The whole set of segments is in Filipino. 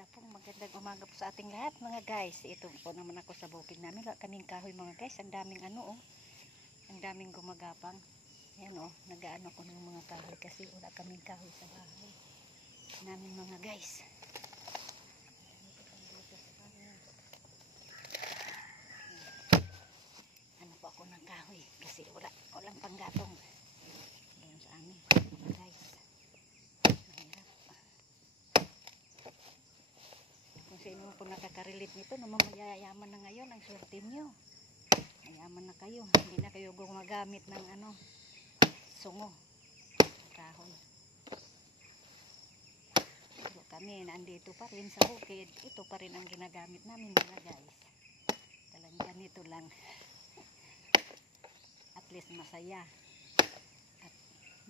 Isa pong magandang umaga po sa ating lahat mga guys. Ito po naman ako sa bukid namin. Wala kaming kahoy mga guys. Ang daming ano ang daming gumagapang. Yan nagaano ko ng mga kahoy kasi wala kaming kahoy sa bahay namin mga guys. Ano po ako ng kahoy kasi walang panggatong doon sa amin mga guys. Kung sino po nakaka-relate nito na mamayayaman na ngayon ang swerte nyo. Mayaman na kayo. Hindi na kayo gumagamit ng sungo. Kahoy. Pero kami nandito pa rin sa bukid. Ito pa rin ang ginagamit namin mga guys. Talagang ganito lang. At least masaya. At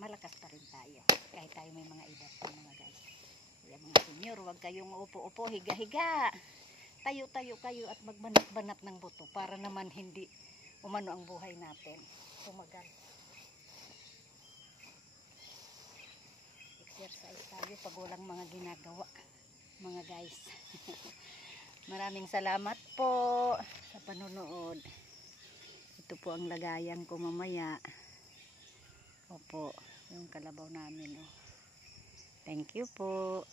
malakas pa rin tayo. Kahit tayo may mga edad pa mga guys. Kaya mga senior, huwag kayong upo-upo, higa-higa. Tayo-tayo kayo at magbanat-banat ng buto para naman hindi umano ang buhay natin. Tumagal. Exercise tayo pag walang mga ginagawa. Mga guys. Maraming salamat po sa panonood. Ito po ang lagayan ko mamaya. Opo, yung kalabaw namin. Thank you po.